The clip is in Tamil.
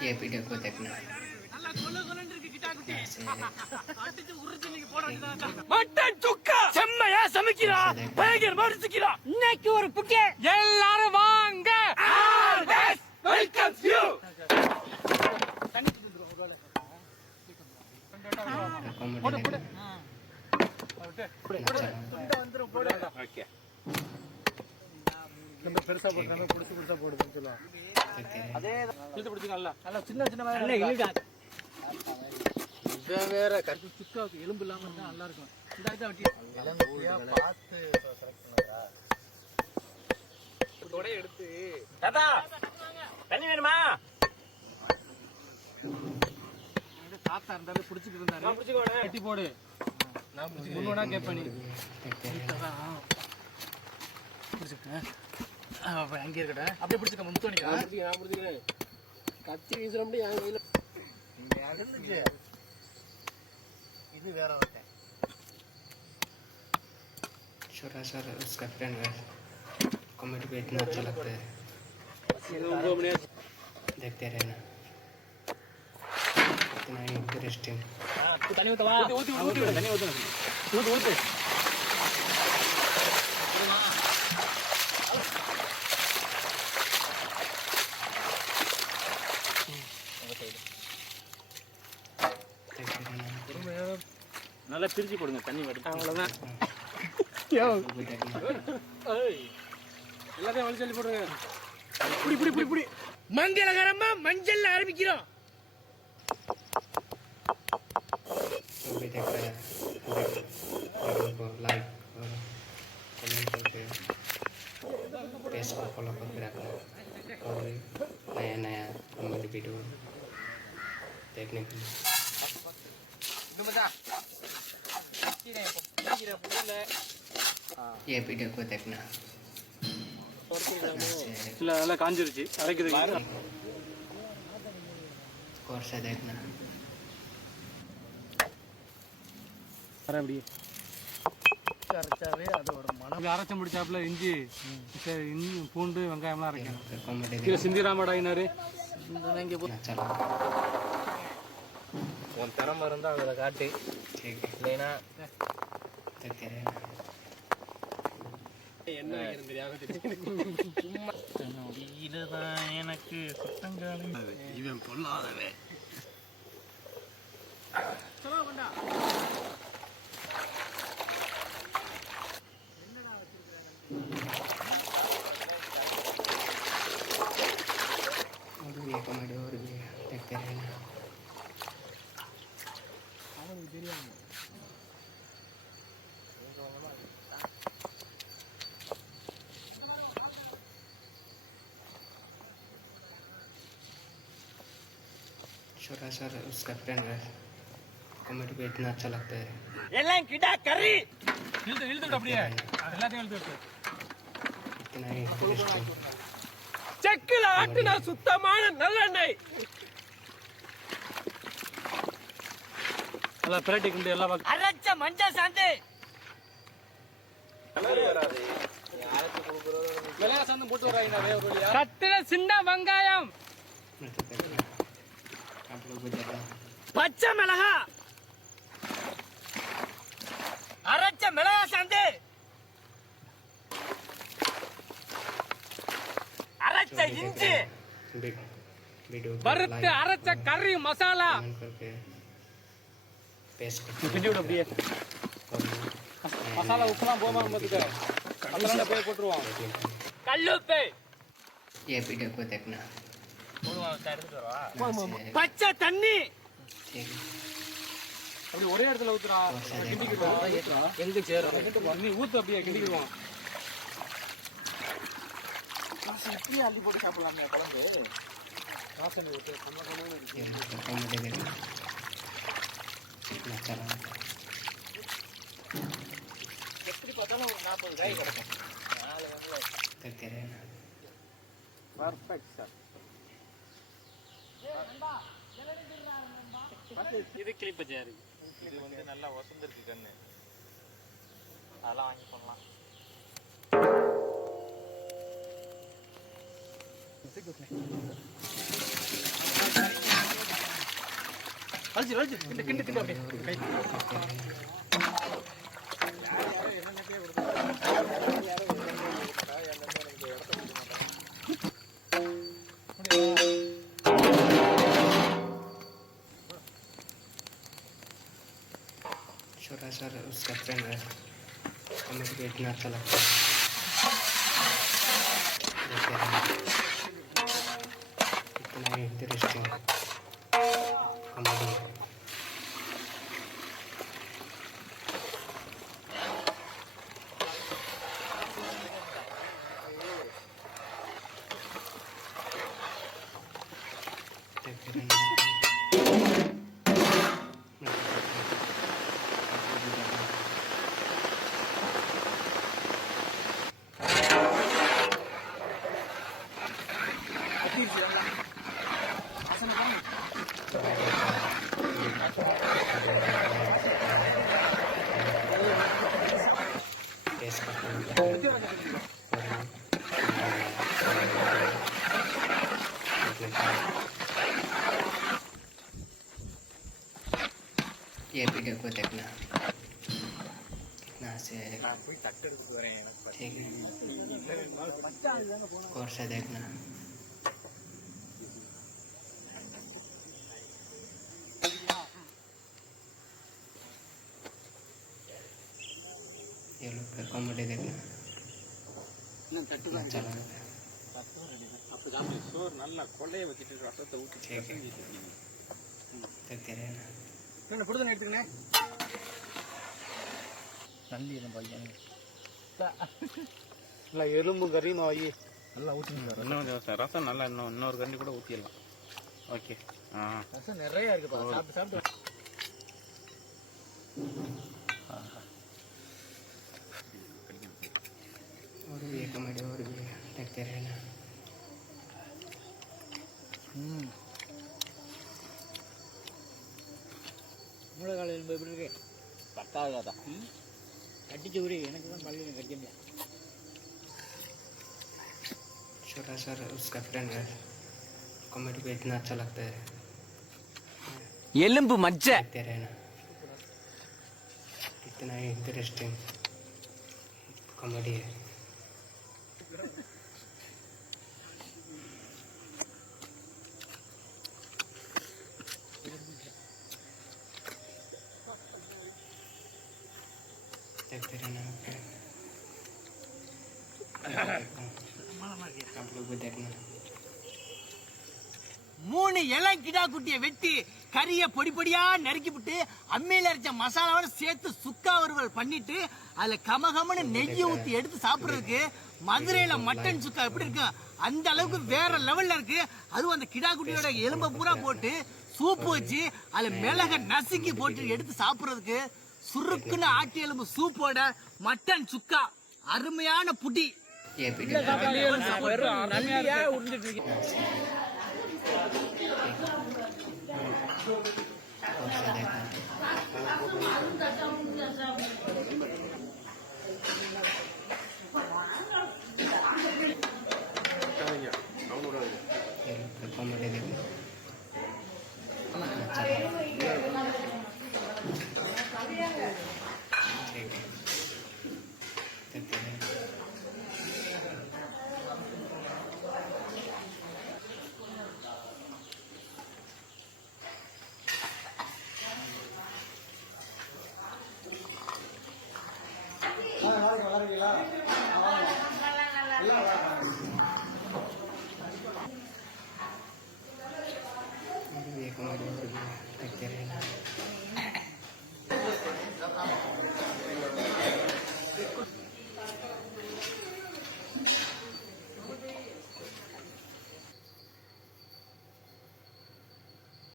ये वीडियो को देखना மட்டன் சுக்கா செம்மையா சமைக்கிறா பயங்கரமா ருசிக்கிறா இன்னைக்கு ஒரு புக்கே எல்லாரும் வாங்க வெல்கம் யூ போடு போடு போடு ஓகே நம்ம பெருசா போடுறாங்க புடிச்சு புடிச்சா போடுன்னு சொல்லுவாங்க அதே இழுத்து பிடிச்சிக்கல நல்ல சின்ன சின்ன மாதிரி இல்ல இழுடா இது வேற கட்டி சுக்காக்கு எலும்பு இல்லாம இருந்தா நல்லா இருக்கும் இந்த ஐட்ட வெட்டி பார்த்து கரெக்ட் பண்ணுடா தொடைய எடுத்து தாத்தா தண்ணி வேணுமா இந்த தாத்தா இருந்தாலே புடிச்சிட்டு இருந்தாரு நான் புடிச்சிக்கோடா வெட்டி போடு நான் புடிச்சிக்க முன்னோடா கேப்ப நீ புடிச்சிட்டேன் அப்ப அங்க இருக்கடா அப்படியே புடிச்சுக்க முத்தோணிக்கா நான் புடிச்சிக்கிறேன் கத்தி வீசுற முடியும் என் கையில நீங்க அடந்துச்சு இது வேற होता है छोटा सर उसका फ्रेंड है कॉमेडी पे इतना अच्छा लगता है देखते रहना इतना इंटरेस्टिंग तू तनी होता वा तनी होता होते நல்லா பிரிச்சு போடுங்க தண்ணி வரும் அவ்வளவுதான் எல்லாத்தையும் வலி சொல்லி போடுங்க புடி புடி புடி புடி மங்களகரமா மஞ்சள்ல ஆரம்பிக்கிறோம் लाइक और कमेंट करके पेज को फॉलो करके रखना और नया नया कॉमेडी वीडियो देखने के लिए ये वीडियो को देखना நல்லா காஞ்சிருச்சு அரைக்கிறதுக்கு और से देखना அப்படியே அரைச்சாவே அது ஒரு மனம் அரைச்ச முடிச்சாப்புல இஞ்சி பூண்டு வெங்காயம்லாம் அரைக்கணும் கீழே சிந்திராமடாயினாரு உன் திறமை இருந்தா அதை காட்டு இல்லைன்னா என்ன தெரியாதான் எனக்கு சுத்தங்காலம் இவன் பொல்லாதவே कॉमेडी और भी देखते रहना छोटा सर उसका फ्रेंड है कॉमेडी पे इतना अच्छा लगता है எல்லாம் கிடா கறி இழுத்து அப்படியே எல்லாத்தையும் இழுத்து इतना इंटरेस्टिंग செக்குல ஆட்டின சுத்தமான நல்லெண்ணெய் நல்லா பிரட்டி குண்டு எல்லாம் அரைச்ச மஞ்சள் சாந்து வெள்ளை சாந்து போட்டு வராங்க கட்டின சின்ன வெங்காயம் பச்சை மிளகா அரைச்ச மிளகா சாந்து அரைச்ச இஞ்சி வறுத்து அரைச்ச கறி மசாலா கிண்டி விட அப்படியே மசாலா உப்புலாம் போமா பார்த்துக்க அதெல்லாம் போய் போட்டுருவோம் கல்லுப்பு ये वीडियो को देखना பச்சை தண்ணி அப்படி ஒரே இடத்துல ஊத்துறா கிண்டிக்கிடுவோம் எங்க சேரும் நீ ஊத்து அப்படியே கிண்டிக்கிடுவோம் இப்படி அள்ளி போட்டு சாப்பிடலாமே குழம்பு வாசனை ஊத்து कॉमेडी देखना अच्छा लगा எப்படி பார்த்தாலும் ஒரு 40 காய் கிடைக்கும் देखते रहना பர்ஃபெக்ட் சார் இது கிளிப்ப சேரு இது வந்து நல்லா வசந்திருக்கு கண்ணு அதெல்லாம் வாங்கி பண்ணலாம் வலிச்சு இந்த கிண்டு அப்படியே கை छोटा सा उसका फ्रेंड है, हमें भी इतना अच्छा लगता है। इतना इंटरेस्टिंग कॉमेडी है। देखते रहना। ये वीडियो को देखना कितना से ठीक है, और से देखना। ये लोग का कॉमेडी देखना अच्छा लगता है। ठीक है, देखते रहना। புடுதனை எடுத்துக்கணே நல்லி பையன் இல்லை எறும்பு கறியும் வாங்கி நல்லா ஊற்றிக்கலாம். இன்னும் ரசம் நல்லா இன்னொரு கண்டி கூட ஊற்றிடலாம். ஓகே, ரசம் நிறையா இருக்குப்பா. சாப்பிட்டு சாப்பிட்டு और भी एक कॉमेडी और भी देखते रहना। மூளைக்கால எலும்பு எப்படி இருக்கு? பத்தாவதா கட்டிச்சு விடு, எனக்கு தான் பள்ளி கட்டிக்க முடியாது. छोटा सा उसका फ्रेंड है, कॉमेडी को इतना अच्छा लगता है। எலும்பு மജ്ஜ देखते रहना, इतना इंटरेस्टिंग कॉमेडी है। देखते रहना, आप लोग भी देखना। 3 இலை கிடா குட்டியை வெட்டி கறிய பொடி பொடியா நறுக்கி விட்டு அம்மையில அரைச்ச மசாலாவோட சேர்த்து சுக்கா வறுவல் பண்ணிட்டு அதுல கமகமன்னு நெய்யை ஊத்தி எடுத்து சாப்பிடுறதுக்கு மதுரையில மட்டன் சுக்கா எப்படி இருக்கு அந்த அளவுக்கு வேற லெவல்ல இருக்கு. அதுவும் அந்த கிடா குட்டியோட எலும்பை பூரா போட்டு சூப்பு வச்சு அதுல மிளக நசுக்கி போட்டு எடுத்து சாப்பிடுறதுக்கு சுருக்குன்னு ஆட்டி எலும்பு சூப்போட மட்டன் சுக்கா அருமையான புடி. ये वीडियो நல்லியா உறிஞ்சிட்டு இருக்கு. और से देखना। ये लोग का कॉमेडी देखना अच्छा लगता है। ठीक है, देखते रहना। ये कॉमेडी और भी देखते रहना।